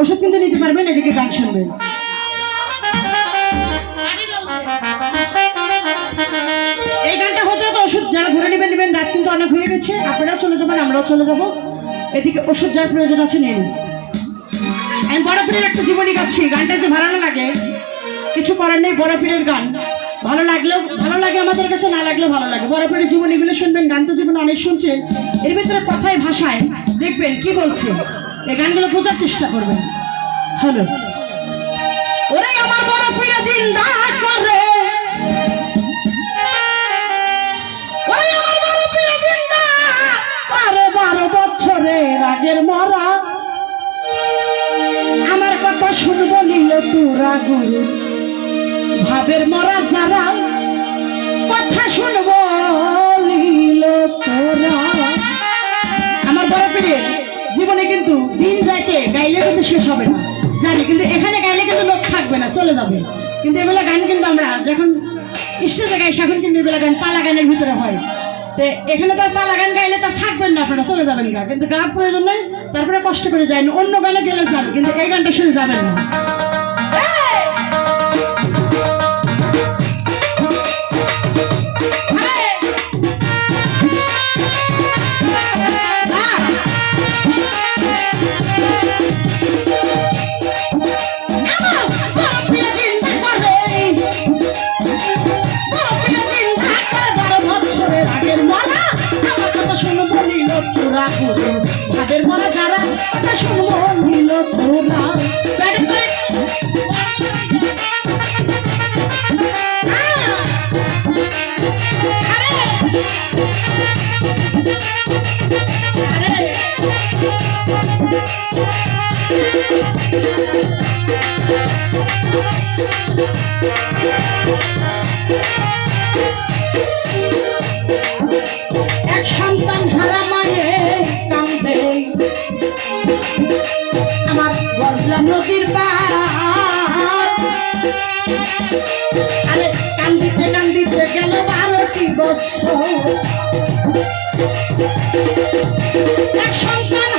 ওষুধ কিন্তু নিতে পারবেন, এদিকে গান শুনবেন। এই গানটা হতে হতো ওষুধ যারা ধরে নেবেন নেবেন, রাত কিন্তু অনেক হয়ে গেছে, আপনারাও চলে যাবেন, আমরাও চলে যাব। এদিকে ওষুধ যার প্রয়োজন আছে নিয়ে নিন। আমি বড় পীরের একটা জীবনী গাচ্ছি, গানটা যদি ভালো না লাগে, কিছু করার নেই বড় পীরের গান। ভালো লাগলেও, ভালো লাগে আমাদের কাছে, না লাগলেও ভালো লাগে। বড় পীরের জীবনীগুলো শুনবেন, গান তো জীবনে অনেক শুনছেন এর ভিতরে কথায়, ভাষায় দেখবেন কি বলছে। এই গানগুলো বোঝার চেষ্টা করবেন। হ্যালো ওরে আমার বড় পীরে জিন্দা করে। আমার কথা শুনব ভাবের মরা যারা, কথা শুনব শেষ হবে না। জানি, কিন্তু এখানে গাইলে কিন্তু লোক থাকবে না, চলে যাবে। কিন্তু এগুলো গান কিন্তু আমরা, যখন স্টেজে গাই এখন কিন্তু এগুলো গান পালা গানের ভিতরে হয়। তো এখানে তো পালা গান গাইলে তো থাকবেন না আপনারা, চলে যাবেন গা। কিন্তু গান প্রয়োজন নেই, তারপরে কষ্ট করে যান অন্য গানে গেলে যান কিন্তু এই গানটা শুনে যাবেন না। ভাবের মরা যারা কথা শুনব নিল তোরা ব্যাটে করে আমার গজলা নদীর আরে কান্দিতে কান্দিতে গেল বারোটি বছর। এক সন্তান।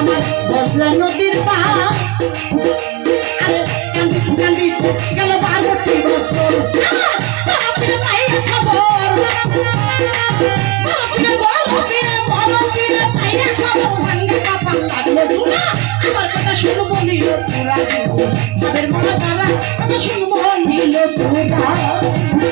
আমার গজলা নদীর পার আরে কান্দিতে কান্দিতে গেল বারোটি বছর। আমার আমার কথা শুনব নিল তোরা আমার মনে তারা কথা শুনব নিল তোরা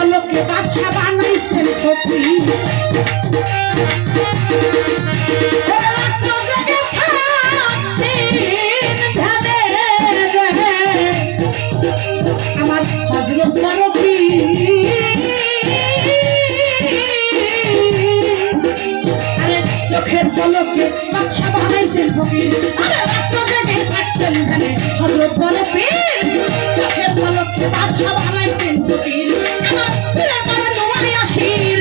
চোখের পলকে বাচ্চা বানাইছেন রে। আমার হজরত বড় আরে চোখের পলকে বাচ্চা বানাইছেন ফকির আরে রাত্র জেগে থাকতেন এখানে হজরত বলে পীর চোখের পলকে বাচ্চা বানাইছেন ফকির আমার পীরের পায়ে নোয়াই আসির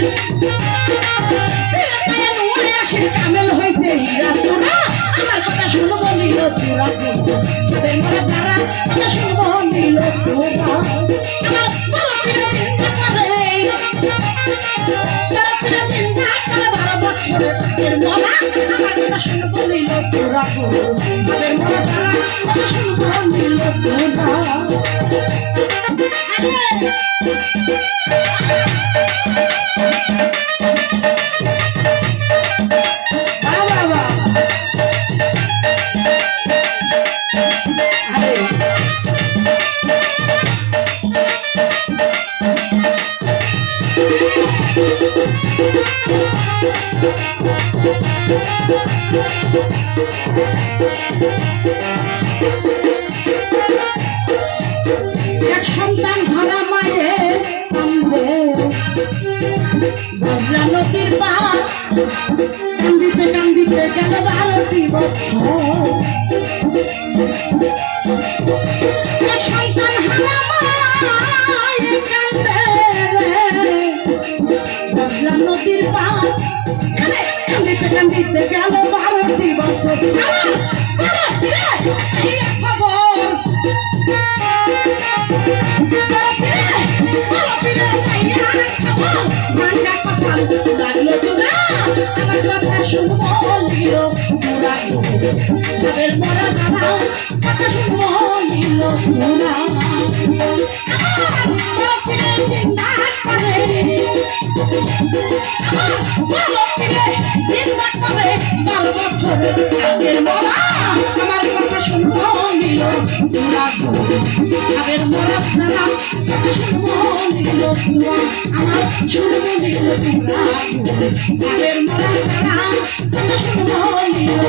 পীরের পায়ে নোয়াই আসির কামেল হইতে হীরা তোরা আমার কথা শুনব নিল তোরা তাদের মনে তারা কথা শুনব নিল তোরা আমার বড় পীরের চিন্তা করে বড় পীরের চিন্তা করে বারো বছরের এর মনা আমার কথা শুনব নিল তোরা তাদের মনে তারা কথা শুনব নিল তোরা বাবা বাবা বজরা নদীর পার কান্দিতে কান্দিতে গেল এক সন্তান হারা নদীর পার কান্দিতে কান্দিতে গেল বারোটি বছর লাগল চূড়া আমার কথা তাদের মরা কথা শুনব নিল চূড়া আমার কথা শুনব নিল তাদের মরা কথা শুনব নিল চূড়া আমার শুনব নিল চূড়া তাদের মরা দাদা কথা শুনব